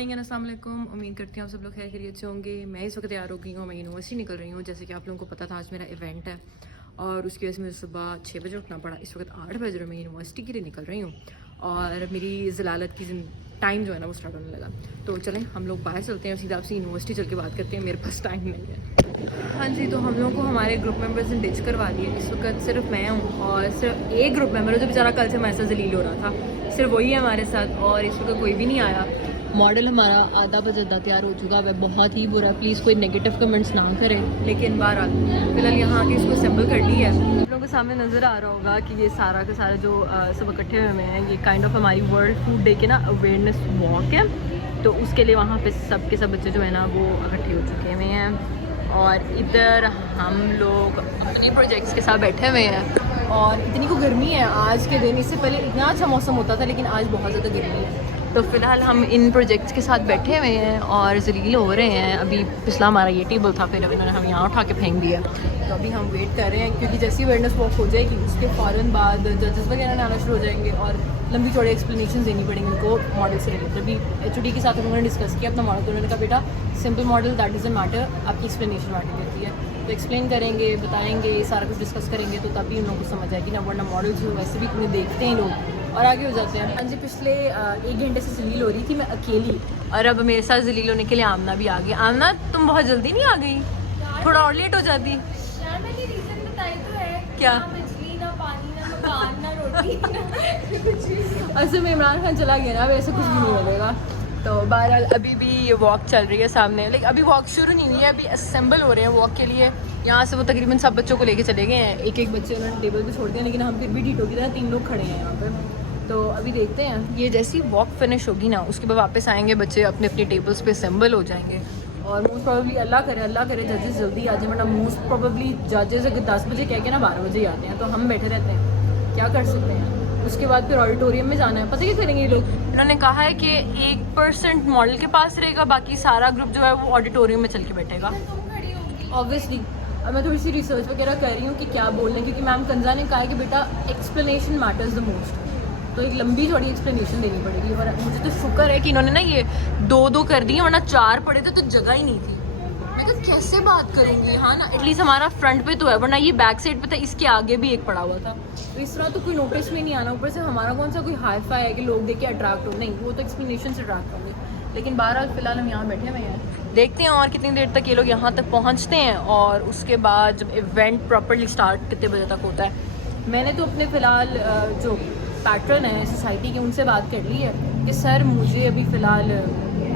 Morning and अस्सलाम वालेकुम। उम्मीद करती हूँ आप सब लोग खैर खैरियत से होंगे। मैं इस वक्त तैयार हो गई हूँ, मैं यूनिवर्सिटी निकल रही हूँ। जैसे कि आप लोगों को पता था आज मेरा इवेंट है और उसकी वजह से मुझे सुबह 6 बजे उठना पड़ा। इस वक्त 8 बज रहे मैं यूनिवर्सिटी के लिए निकल रही हूँ और मेरी ज़लालत की टाइम जो है ना वो स्टार्ट होने लगा। तो चलें हम लोग बाहर चलते हैं और सीधा आपसे यूनिवर्सिटी चल के बात करते हैं, मेरे पास टाइम नहीं है। हाँ जी, तो हम लोगों को हमारे ग्रुप मेंबर्स ने डिच करवा दिए। इस वक्त सिर्फ मैं हूँ और सिर्फ एक ग्रुप मेंबर है जो बेचारा कल से हमारे साथ जलील हो रहा था, सिर्फ वही है हमारे साथ और इस वक्त कोई भी नहीं आया। मॉडल हमारा आधा बजदा तैयार हो चुका है, बहुत ही बुरा, प्लीज़ कोई नेगेटिव कमेंट्स ना करें। लेकिन बहरहाल फिलहाल यहाँ आके इसको असेंबल कर ली है। आप लोगों के सामने नज़र आ रहा होगा कि ये सारा का सारा जो सब इकट्ठे हुए हैं, ये काइंड ऑफ हमारी वर्ल्ड फूड डे के ना अवेयरनेस वॉक है। तो उसके लिए वहाँ पे सब के सब बच्चे जो है ना वो इकट्ठे हो चुके हुए हैं और इधर हम लोग अपनी प्रोजेक्ट्स के साथ बैठे हुए हैं। और इतनी को गर्मी है आज के दिन, इससे पहले इतना अच्छा मौसम होता था लेकिन आज बहुत ज़्यादा गर्मी है। तो फ़िलहाल हम इन प्रोजेक्ट्स के साथ बैठे हुए हैं और जलील हो रहे हैं। अभी पिछला हमारा ये टेबल था, फिर इन्होंने हम यहाँ उठा के फेंक दिया। तो अभी हम वेट कर रहे हैं क्योंकि जैसी अवेयरनेस वॉक हो जाएगी उसके फ़ौरन बाद जजेस वगैरह आना शुरू हो जाएंगे और लंबी चौड़ी एक्सप्लेनेशन देनी पड़ेंगी उनको मॉडल से रिलेटेड। अभी HOD के साथ उन्होंने डिस्कस किया अपना मॉडल, तो उन्होंने कहा बेटा simple model that doesn't matter, आपकी एक्सप्लेनेशन मैटर करती है। तो एक्सप्लेन करेंगे, बताएंगे, सारा कुछ डिस्कस करेंगे तो तभी उन लोगों को समझ आएगी ना, वरना मॉडल जो वैसे भी इतने देखते हैं लोग और आगे हो जाते हैं। हाँ जी, पिछले 1 घंटे से जलील हो रही थी मैं अकेली और अब मेरे साथ जलील होने के लिए आमना भी आ गई। आमना तुम बहुत जल्दी नहीं आ गई, थोड़ा और लेट हो जाती। यार मैंने रीजन बताई तो है, क्या? ना बिजली ना पानी ना मकान ना रोटी ना कुछ भी। असल में इमरान खान चला गया ना, अब ऐसे कुछ भी नहीं मिलेगा। तो बहरहाल अभी भी ये वॉक चल रही है सामने, लेकिन अभी वॉक शुरू नहीं हुई है, अभी असेंबल हो रहे हैं वॉक के लिए। यहाँ से वो तकरीबन सब बच्चों को लेके चले गए हैं, एक एक बच्चे उन्होंने टेबल पे छोड़ दिया, लेकिन हम फिर भी डीटो की तरह 3 लोग खड़े हैं यहाँ पे। तो अभी देखते हैं, ये जैसी वॉक फिनिश होगी ना उसके बाद वापस आएंगे बच्चे, अपने अपने टेबल्स पे असेंबल हो जाएंगे। और मोस्ट प्रोबेबली अल्लाह करे जजेस जल्दी आ जाए, वरना मोस्ट प्रोबेबली जजेस अगर 10 बजे कह के ना 12 बजे ही आते हैं, तो हम बैठे रहते हैं, क्या कर सकते हैं। उसके बाद फिर ऑडिटोरियम में जाना है, पता क्या करेंगे ये लोग। उन्होंने कहा है कि 1% मॉडल के पास रहेगा, बाकी सारा ग्रुप जो है वो ऑडिटोरियम में चल के बैठेगा ऑब्वियसली। अब मैं थोड़ी सी रिसर्च वगैरह कर रही हूँ कि क्या बोलना है, क्योंकि मैम कंजा ने कहा है कि बेटा एक्सप्लेनेशन मैटर्स द मोस्ट, तो एक लंबी थोड़ी एक्सप्लेनेशन देनी पड़ेगी। और मुझे तो शुक्र है कि इन्होंने ना ये 2-2 कर दिए, वरना 4 पढ़े थे तो जगह ही नहीं थी। मैं कहा कैसे बात करूँगी, हाँ ना, एटलीस्ट हमारा फ्रंट पे तो है, वरना ये बैक साइड पे था, इसके आगे भी एक पड़ा हुआ था। तो इस तरह तो कोई नोटिस में नहीं आना, ऊपर से हमारा कौन सा कोई हाई फाई है कि लोग देख के अट्रैक्ट हो, नहीं, वो तो एक्सप्लेनेशन से अट्रैक्ट होंगे। लेकिन बहरहाल फिलहाल हम यहाँ बैठे हुए हैं, देखते हैं और कितनी देर तक ये लोग यहाँ तक पहुँचते हैं और उसके बाद जब इवेंट प्रॉपरली स्टार्ट कितने बजे तक होता है। मैंने तो अपने फ़िलहाल जो पैटर्न है सोसाइटी के उनसे बात कर ली है कि सर मुझे अभी फ़िलहाल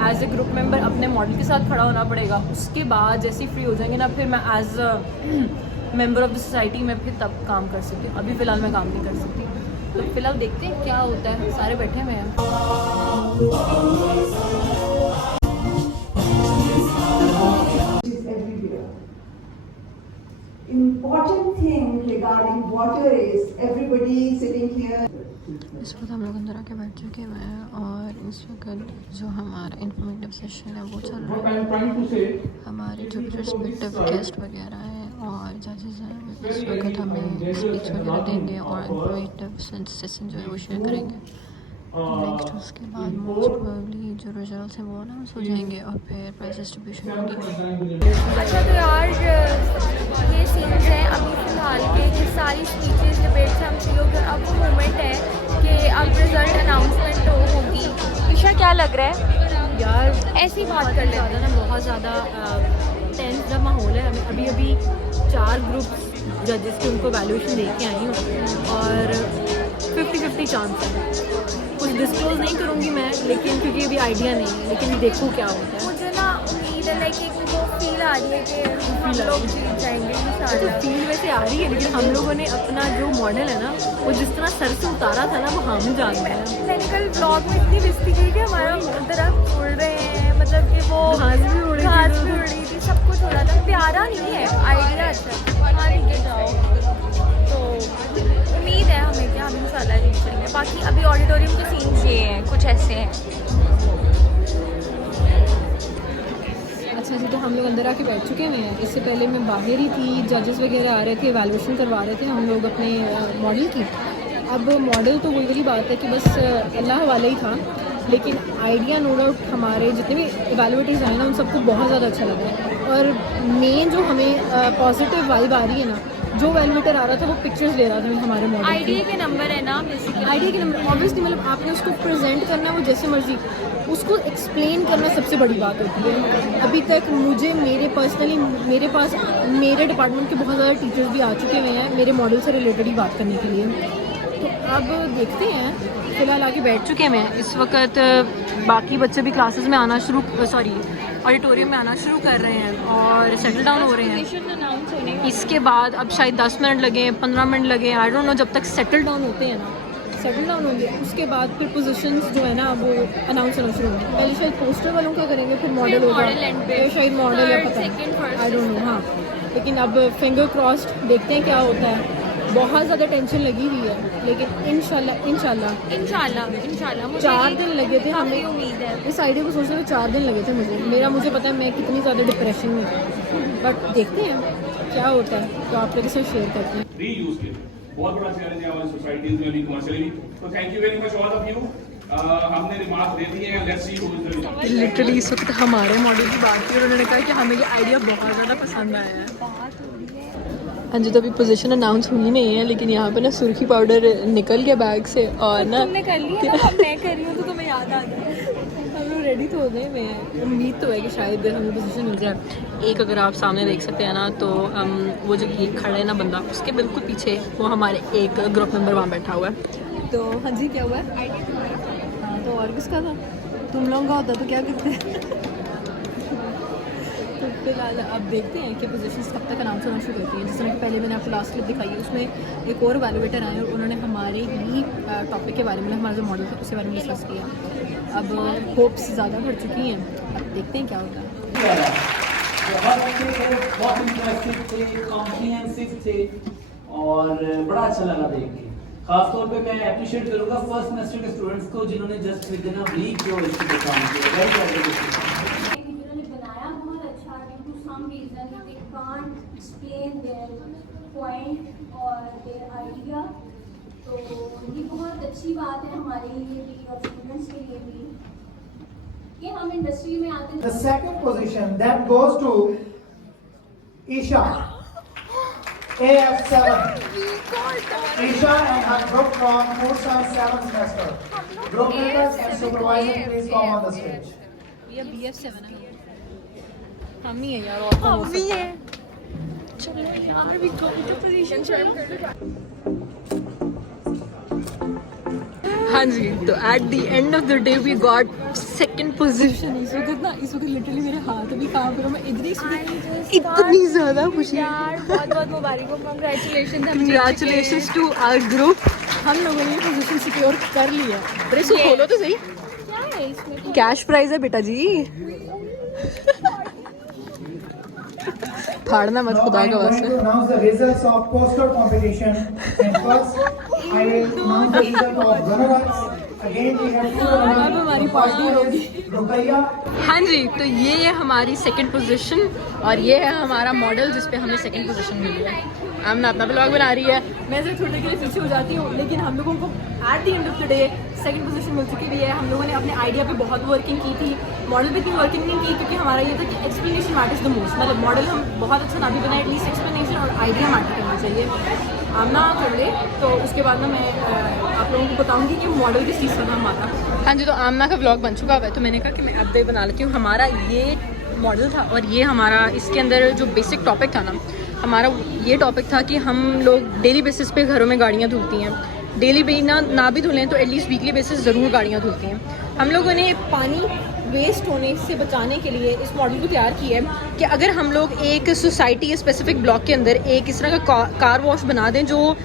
एज ए ग्रुप मेंबर अपने मॉडल के साथ खड़ा होना पड़ेगा, उसके बाद जैसे ही फ्री हो जाएंगे ना फिर मैं as a member of the society में फिर तब काम कर सकती हूँ। अभी फ़िलहाल मैं काम नहीं कर सकती, तो फिलहाल देखते हैं क्या होता है। सारे बैठे हुए हैं। Important thing regarding water is everybody sitting here. इस वक्त हम लोग अंदर आके बैठ चुके हुए हैं और इस वक्त जो हमारा इंफॉर्मेटिव सेशन है वो चल रहा है। हमारे जो रिस्पेक्टिव गेस्ट वगैरह हैं और जजेस हैं इस वक्त हमें स्पीच वगैरह देंगे और इंफॉर्मेटिव सेशन जो है वो शेयर करेंगे। नेक्स्ट उसके बाद मोस्ट प्रोबेबली जो रिजल्ट्स हैं वो अनाउंस हो जाएंगे और फिर प्राइस डिस्ट्रीब्यूशन होगी। अच्छा तो यार ये सीन्स हैं अभी फ़िलहाल के, ये सारी स्पीचेस डिबेट्स हम फ्री हो गए। अब वो मोमेंट है कि अब रिज़ल्ट अनाउंसमेंट होगी। ईशा क्या लग रहा है यार ऐसी बात कर लेते हैं ना, बहुत ज़्यादा टेंस जब माहौल है। हमें अभी अभी 4 ग्रुप जजेस के उनको वैल्यूएशन दे के आई हूँ और 50-50 चांस है। कुछ डिस्क्लोज नहीं करूँगी मैं, लेकिन क्योंकि अभी आइडिया नहीं है, लेकिन देखूँ क्या होता है। मुझे ना उम्मीद है लाइक एक वो फील आ रही है कि हम लोग जीत जाएंगे इंशाल्लाह। फील वैसे आ रही है, लेकिन हम लोगों ने अपना जो मॉडल है ना वो जिस तरह सर से उतारा था ना वो हम जान रहे हैं। मैंने कल ब्लॉग में इतनी मिस्ती की कि हमारा दरख्त उड़ रहे हैं, मतलब कि वो घास भी उड़ रही थी, सब कुछ हो रहा था। प्यारा नहीं है आइडिया, अच्छा हाँ लेके जाओ। तो उम्मीद है हमें कि हम इंशाल्लाह जीत जाएंगे। बाकी अभी ऑडिटोरियम के सीन्स ये हैं, कुछ ऐसे हैं। अच्छा जी, तो हम लोग अंदर आके बैठ चुके हुए हैं। इससे पहले मैं बाहर ही थी, जजेस वगैरह आ रहे थे, वैल्यूएशन करवा रहे थे हम लोग अपने मॉडल की। अब मॉडल तो वही वाली बात है कि बस अल्लाह वाला ही था, लेकिन आइडिया नो डाउट हमारे जितने भी इवैल्यूएटर्स आए ना उन सबको बहुत ज़्यादा अच्छा लगा है। और मेन जो हमें पॉजिटिव वाइब आ रही है ना, जो वैल्यूएटर आ रहा था वो पिक्चर्स ले रहा था हमारे मॉडल की। आइडिया के नंबर है ना बेसिकली, आइडिया के नंबर ऑब्वियसली, मतलब आपने उसको प्रेजेंट करना वो जैसे मर्जी, उसको एक्सप्लेन करना सबसे बड़ी बात होती है। अभी तक मुझे मेरे पर्सनली मेरे पास मेरे डिपार्टमेंट के बहुत ज़्यादा टीचर्स भी आ चुके हुए हैं मेरे मॉडल से रिलेटेड ही बात करने के लिए। तो अब देखते हैं, फ़िलहाल आके बैठ चुके हैं। इस वक्त बाकी बच्चे भी क्लासेस में आना ऑडिटोरियम में आना शुरू कर रहे हैं और सेटल डाउन हो रहे हैं। अनाउंस होने इसके बाद अब शायद 10 मिनट लगे, 15 मिनट लगे, आई डोंट नो, जब तक सेटल डाउन होते हैं ना, सेटल डाउन होंगे उसके बाद फिर पोजीशंस जो है ना वो अनाउंस होना शुरू होंगे। पहले शायद पोस्टर वालों का करेंगे, फिर मॉडल होगा, model end पे। फिर शायद मॉडल या Third, पता second, first, I don't know. हाँ, लेकिन अब फिंगर क्रॉस्ड, देखते हैं क्या होता है। बहुत ज़्यादा टेंशन लगी हुई है, लेकिन इंशाल्लाह इंशाल्लाह 4 दिन लगे थे काफ़ी हमें उम्मीद है। इस आइडिया को सोचने में। 4 दिन लगे थे मुझे पता है मैं कितनी ज़्यादा डिप्रेशन में थी, बट देखते हैं क्या होता है, तो आप लोगों के साथ शेयर करते हैं। रीयूज के बहुत बड़ा चैलेंज है हमारी सोसाइटीज में भी, कमर्शियली। तो thank you very much all of you. हमने रिमार्क दे दिए हैं, let's see who is the winner. Literally इस वक्त हमारे मॉडल की बात की और उन्होंने कहा कि हमें ये आइडिया बहुत ज़्यादा पसंद आया है। हाँ जी, तो अभी पोजीशन अनाउंस हुई नहीं है, लेकिन यहाँ पे ना सुर्खी पाउडर निकल गया बैग से और ना तुमने कर लिया ना, अब मैं कर रही हूँ तो तुम्हें याद आ गया। हम लोग रेडी तो हो गए हैं। उम्मीद तो है कि शायद हमें पोजीशन मिल जाए। एक अगर आप सामने देख सकते हैं ना, तो वो जो एक खड़ा है ना बंदा, उसके बिल्कुल पीछे वो हमारे एक ग्रुप मेंबर वहाँ बैठा हुआ है। तो हाँ जी, क्या हुआ है? हाँ, तो और किसका था? तुम लोगों का होता तो क्या करते? तो फिलहाल अब देखते हैं कि पोजीशंस कब तक अनाउंस होना शुरू होती हैं। जिस तरह कि पहले मैंने आपको लास्ट क्लिप दिखाई है, उसमें एक और वैल्यूएटर आए और उन्होंने हमारे ही टॉपिक के बारे में, हमारा जो मॉडल था उसके बारे में डिस्कस किया। अब होप्स ज़्यादा बढ़ चुकी हैं, अब देखते हैं क्या होता है। बहुत अच्छे थे, बहुत इंटरेस्टिंग थे, कॉम्प्रिहेंसिव थे और बड़ा अच्छा लगा देख के। खासतौर पे मैं अप्रिशिएट करूँगा फर्स्ट सेमेस्टर के स्टूडेंट्स को जिन्होंने just within a week जो इसको काम किया। वेरी वेरी जिन्होंने बनाया बहुत अच्छा, due to some reason they can't explain their point और their idea, तो ये बहुत अच्छी बात है हमारे लिए भी और स्टूडेंट्स के लिए भी कि हम इंडस्ट्री में आते हैं। The second position that goes to Isha, AF7. Isha and her group from 477 semester. Group members and supervisor, please come on the stage. ये BF7 है, हम ही है यार, और कौन हो सकता है? चलो यहाँ पर भी पोजीशन हाँ जी, तो at the end of the day we got second position. इस वक्त लिटरली मेरे हाथ भी काम करो, मैं इधर ही इतनी ज़्यादा खुशी। यार बहुत मुबारक हो, कंग्रेचुलेशंस टू आवर ग्रुप। हम लोगों ने पोजीशन सिक्योर कर लिया। अरे इसको खोलो तो सही, क्या है इसमें? कैश प्राइज है बेटा जी। फाड़ना मत Now खुदा I am का going वास्ते। to announce the results of poster competition. And first, I will announce the result of runner-ups. Again, we have two अब runners. हमारी The पार्टी first one होगी। is Ruqayya. हाँ जी, तो ये है हमारी सेकंड पोजीशन और ये है हमारा मॉडल जिस पे हमें सेकंड पोजीशन मिली है। आमना अपना ब्लॉग बना रही है, मैं सिर्फ थोड़े के लिए पीछे हो जाती हूँ, लेकिन हम लोगों को at the end of the day second position मिल चुकी भी है। हम लोगों ने अपने आइडिया पे बहुत वर्किंग की थी, मॉडल पे इतनी वर्किंग नहीं की क्योंकि हमारा ये था कि एक्सप्लेनेशन मैटर्स द मोस्ट। मतलब मॉडल हम बहुत अच्छा ना भी बनाए, एटलीस्ट एक्सप्लेनेशन और आइडिया मैटर करना चाहिए। आमना कर ले तो उसके बाद ना मैं आप लोगों को बताऊंगी कि मॉडल किस चीज़ का था हमारा। हाँ जी, तो आमना का व्लॉग बन चुका हुआ है, तो मैंने कहा कि मैं अपडेट बना लेती हूँ। हमारा ये मॉडल था और ये हमारा इसके अंदर जो बेसिक टॉपिक था ना, हमारा ये टॉपिक था कि हम लोग डेली बेसिस पे घरों में गाड़ियाँ धुलती हैं। डेली भी ना भी धुलें तो एटलीस्ट वीकली बेसिस ज़रूर गाड़ियाँ धुलती हैं। हम लोगों ने पानी वेस्ट होने से बचाने के लिए इस मॉडल को तैयार किया है कि अगर हम लोग एक सोसाइटी या स्पेसिफिक ब्लॉक के अंदर एक इस तरह का कार वॉश बना दें जो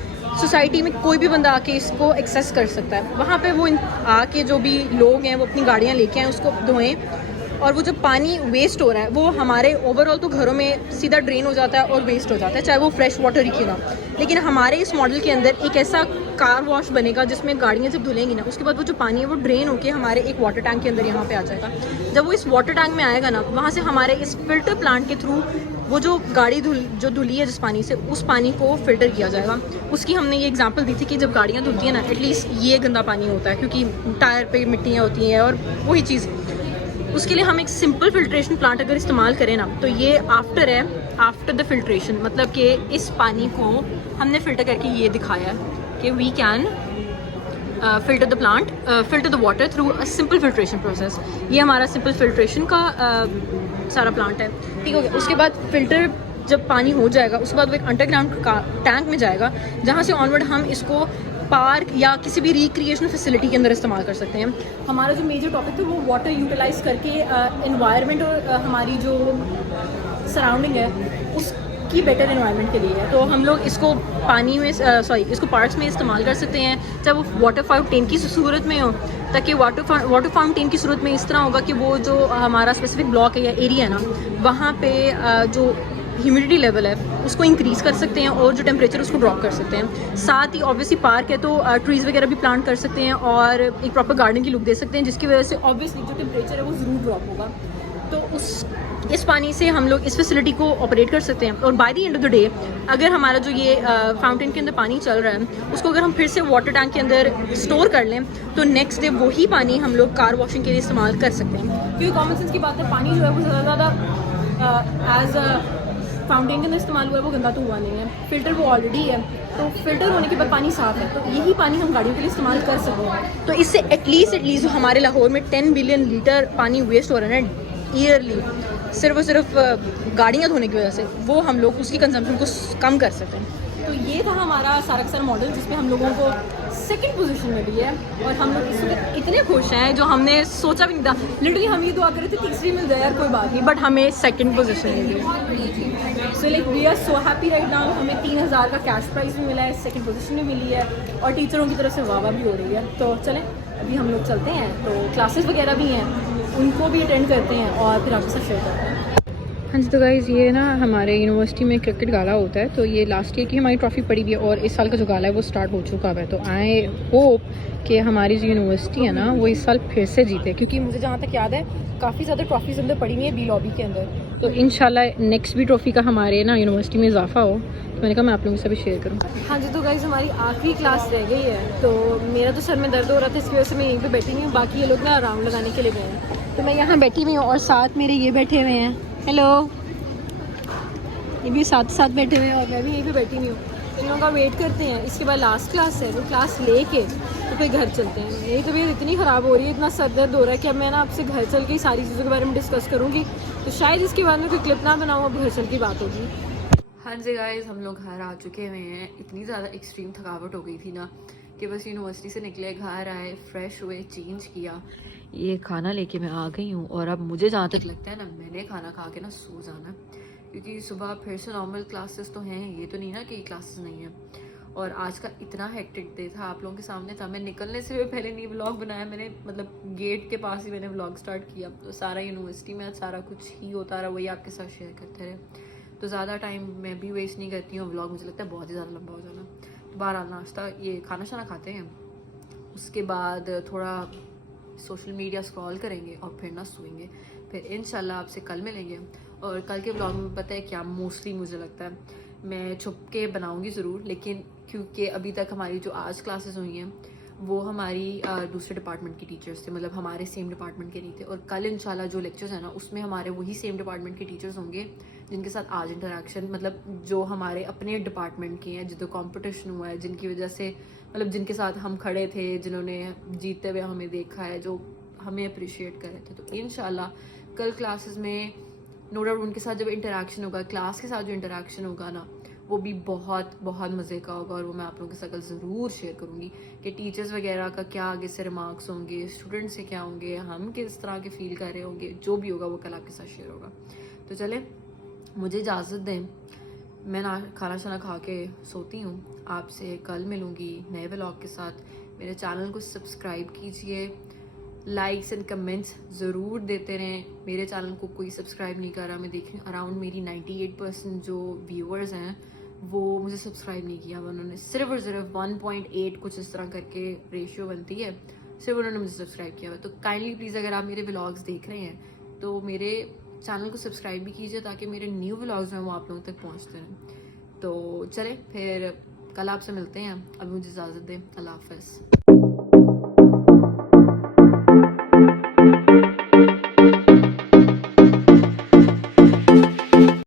सोसाइटी में कोई भी बंदा आके इसको एक्सेस कर सकता है, वहाँ पे वो आके जो भी लोग हैं वो अपनी गाड़ियाँ लेके आएँ, उसको धोएं, और वो जो पानी वेस्ट हो रहा है वो हमारे ओवरऑल तो घरों में सीधा ड्रेन हो जाता है और वेस्ट हो जाता है, चाहे वो फ्रेश वाटर ही क्यों ना। लेकिन हमारे इस मॉडल के अंदर एक ऐसा कार वॉश बनेगा जिसमें गाड़ियाँ जब धुलेंगी ना, उसके बाद वो जो पानी है वो ड्रेन होके हमारे एक वाटर टैंक के अंदर यहाँ पे आ जाएगा। जब वो इस वाटर टैंक में आएगा ना, वहाँ से हमारे इस फिल्टर प्लांट के थ्रू वो जो गाड़ी जो धुली है जिस पानी से, उस पानी को फ़िल्टर किया जाएगा। उसकी हमने ये एग्जांपल दी थी कि जब गाड़ियाँ धुलती हैं ना, एटलीस्ट ये गंदा पानी होता है क्योंकि टायर पे मिट्टियाँ होती हैं, और वही चीज़ उसके लिए हम एक सिंपल फिल्ट्रेशन प्लांट अगर इस्तेमाल करें ना, तो ये आफ्टर है, आफ्टर द फिल्ट्रेशन, मतलब कि इस पानी को हमने फ़िल्टर करके ये दिखाया है कि we can filter the plant, filter the water through a simple filtration process. ये हमारा सिंपल फिल्ट्रेशन का सारा प्लांट है, ठीक हो गया। उसके बाद फ़िल्टर जब पानी हो जाएगा, उसके बाद वो एक अंडरग्राउंड टैंक में जाएगा, जहाँ से ऑनवर्ड हम इसको पार्क या किसी भी रिक्रिएशनल फैसिलिटी के अंदर इस्तेमाल कर सकते हैं। हमारा जो मेजर टॉपिक था वो वाटर यूटिलाइज करके एनवायरनमेंट और हमारी जो सराउंडिंग है उसकी बेटर एनवायरनमेंट के लिए है। तो हम लोग इसको पानी में इसको पार्क्स में इस्तेमाल कर सकते हैं, चाहे वो वाटर फाउंटेन की सूरत में हो, ताकि वाटर फाउंटेन की सूरत में इस तरह होगा कि वो जो हमारा स्पेसिफिक ब्लॉक है या एरिया है ना, वहाँ पे जो ह्यूमिडिटी लेवल है उसको इंक्रीज़ कर सकते हैं और जो टेम्परेचर उसको ड्रॉप कर सकते हैं। साथ ही ऑब्वियसली पार्क है तो ट्रीज़ वगैरह भी प्लांट कर सकते हैं और एक प्रॉपर गार्डन की लुक दे सकते हैं, जिसकी वजह से ऑब्वियसली जो टेम्परेचर है वो ज़रूर ड्रॉप होगा। तो इस पानी से हम लोग इस फैसिलिटी को ऑपरेट कर सकते हैं। और by the end of the day अगर हमारा जो ये फाउंटेन के अंदर पानी चल रहा है उसको अगर हम फिर से वाटर टैंक के अंदर स्टोर कर लें, तो नेक्स्ट डे वही पानी हम लोग कार वॉशिंग के लिए इस्तेमाल कर सकते हैं। क्योंकि कॉमन सेंस की बात है, पानी जो है वो ज़्यादा एज अ फाउंटेन के अंदर इस्तेमाल हुआ है वो गंदा तो हुआ नहीं है, फ़िल्टर वो ऑलरेडी है, तो फ़िल्टर होने के बाद पानी साफ़ है, तो यही पानी हम गाड़ियों के लिए इस्तेमाल कर सकते हैं। तो इससे एटलीस्ट हमारे लाहौर में 10 बिलियन लीटर पानी वेस्ट हो रहा है ना ईयरली, सिर्फ और सिर्फ गाड़ियाँ धोने की वजह से, वो हम लोग उसकी कंजम्पशन को कम कर सकते हैं। तो ये था हमारा सारक्सर मॉडल, जिसमें हम लोगों को सेकंड पोजीशन में भी है और हम लोग इस वक्त इतने खुश हैं जो हमने सोचा भी नहीं था। लिटरली हम ये दुआ कर रहे थे तीसरी मिल जाए यार कोई बात नहीं, बट हमें सेकंड पोजीशन मिली। So like we are so happy right now. हमें 3000 का कैश प्राइस भी मिला है, सेकंड पोजीशन भी मिली है और टीचरों की तरफ से वाह भी हो रही है। तो चलें अभी हम लोग चलते हैं, तो क्लासेस वगैरह भी हैं उनको भी अटेंड करते हैं और फिर आपके साथ शेयर करते हैं। हाँ जी, तो गाइज़ ये ना हमारे यूनिवर्सिटी में क्रिकेट गाला होता है, तो ये लास्ट ईयर की हमारी ट्रॉफ़ी पड़ी हुई है और इस साल का जो गाला है वो स्टार्ट हो चुका है। तो आई होप कि हमारी जो यूनिवर्सिटी है ना वो इस साल फिर से जीते, क्योंकि मुझे जहाँ तक याद है काफ़ी ज़्यादा ट्रॉफ़ीज़ अंदर पड़ी हुई है बी लॉबी के अंदर। तो इंशाल्लाह नेक्स्ट भी ट्रॉफ़ी का हमारे ना यूनिवर्सिटी में इजाफा हो, तो मैंने कहा मैं आप लोगों से भी शेयर करूँ। हाँ जी, तो गाइज़ हमारी आखिरी क्लास रह गई है, तो मेरा तो सर में दर्द हो रहा था, इसकी वजह से मैं यहीं पर बैठी हुई हूँ। बाकी ये लोग ना राउंड लगाने के लिए गए हैं, तो मैं यहाँ बैठी हुई हूँ और साथ मेरे ये बैठे हुए हैं, हेलो, ये भी साथ साथ बैठे हुए हैं और मैं भी यहीं पे बैठी हुई हूँ। इन लोगों का वेट करते हैं, इसके बाद लास्ट क्लास है, वो क्लास लेके तो फिर घर चलते हैं। मेरी तबीयत इतनी ख़राब हो रही है, इतना सर दर्द हो रहा है कि अब मैं ना आपसे घर चल के सारी चीज़ों के बारे में डिस्कस करूँगी, तो शायद इसके बाद में कोई क्लिप ना बनाऊँ, अब घर चल की बात होगी। हाँ जी गाइस, हम लोग घर आ चुके हुए हैं। इतनी ज़्यादा एक्सट्रीम थकावट हो गई थी ना कि बस यूनिवर्सिटी से निकले, घर आए, फ्रेश हुए, चेंज किया, ये खाना लेके मैं आ गई हूँ। और अब मुझे जहाँ तक लगता है ना, मैंने खाना खा के ना सो जाना, क्योंकि सुबह फिर से नॉर्मल क्लासेस तो हैं, ये तो नहीं ना कि क्लासेस नहीं है। और आज का इतना हेक्टिक डे था, आप लोगों के सामने था। मैं निकलने से भी पहले नहीं व्लॉग बनाया मैंने, मतलब गेट के पास ही मैंने व्लॉग स्टार्ट किया। तो सारा यूनिवर्सिटी में सारा कुछ ही होता रहा, वही आपके साथ शेयर करते रहे। तो ज़्यादा टाइम मैं भी वेस्ट नहीं करती हूँ, व्लॉग मुझे लगता है बहुत ही ज़्यादा लंबा हो जाना। तो बाहर नाश्ता, ये खाना शाना खाते हैं, उसके बाद थोड़ा सोशल मीडिया स्क्रॉल करेंगे और फिर ना सोएंगे। फिर इंशाल्लाह आपसे कल मिलेंगे। और कल के व्लॉग में पता है क्या, मोस्टली मुझे लगता है मैं छुप के बनाऊंगी ज़रूर, लेकिन क्योंकि अभी तक हमारी जो आज क्लासेस हुई हैं वो हमारी दूसरे डिपार्टमेंट की टीचर्स थे, मतलब हमारे सेम डिपार्टमेंट के नहीं थे। और कल इंशाल्लाह जो लेक्चर्स हैं ना उसमें हमारे वही सेम डिपार्टमेंट के टीचर्स होंगे जिनके साथ आज इंटरेक्शन, मतलब जो हमारे अपने डिपार्टमेंट के हैं, जिधर कंपटीशन हुआ है, जिनकी वजह से मतलब जिनके साथ हम खड़े थे, जिन्होंने जीतते हुए हमें देखा है, जो हमें अप्रिशिएट कर रहे थे। तो इंशाल्लाह कल क्लासेस में नो डाउट उनके साथ जब इंटरेक्शन होगा, क्लास के साथ जो इंटरेक्शन होगा ना, वो भी बहुत बहुत मज़े का होगा। और वो मैं आप लोगों के साथ कल ज़रूर शेयर करूँगी कि टीचर्स वगैरह का क्या आगे से रिमार्क्स होंगे, स्टूडेंट्स से क्या होंगे, हम किस तरह के फील कर रहे होंगे, जो भी होगा वो कल आपके साथ शेयर होगा। तो चले मुझे इजाज़त दें, मैं ना खाना शाना खा के सोती हूँ। आपसे कल मिलूँगी नए व्लॉग के साथ। मेरे चैनल को सब्सक्राइब कीजिए, लाइक्स एंड कमेंट्स ज़रूर देते रहें। मेरे चैनल को कोई सब्सक्राइब नहीं कर रहा, मैं देख रही हूँ अराउंड मेरी 98% जो व्यूअर्स हैं वो मुझे सब्सक्राइब नहीं किया। उन्होंने सिर्फ और सिर्फ 1.8 कुछ इस तरह करके रेशियो बनती है, सिर्फ उन्होंने मुझे सब्सक्राइब किया हुआ। तो काइंडली प्लीज़ अगर आप मेरे व्लॉग्स देख रहे हैं तो मेरे चैनल को सब्सक्राइब भी कीजिए ताकि मेरे न्यू व्लॉग्स हैं वो आप लोगों तक पहुँचते रहें। तो चले फिर कल आपसे मिलते हैं, अभी मुझे इजाज़त दें, अल्लाह हाफ़िज़।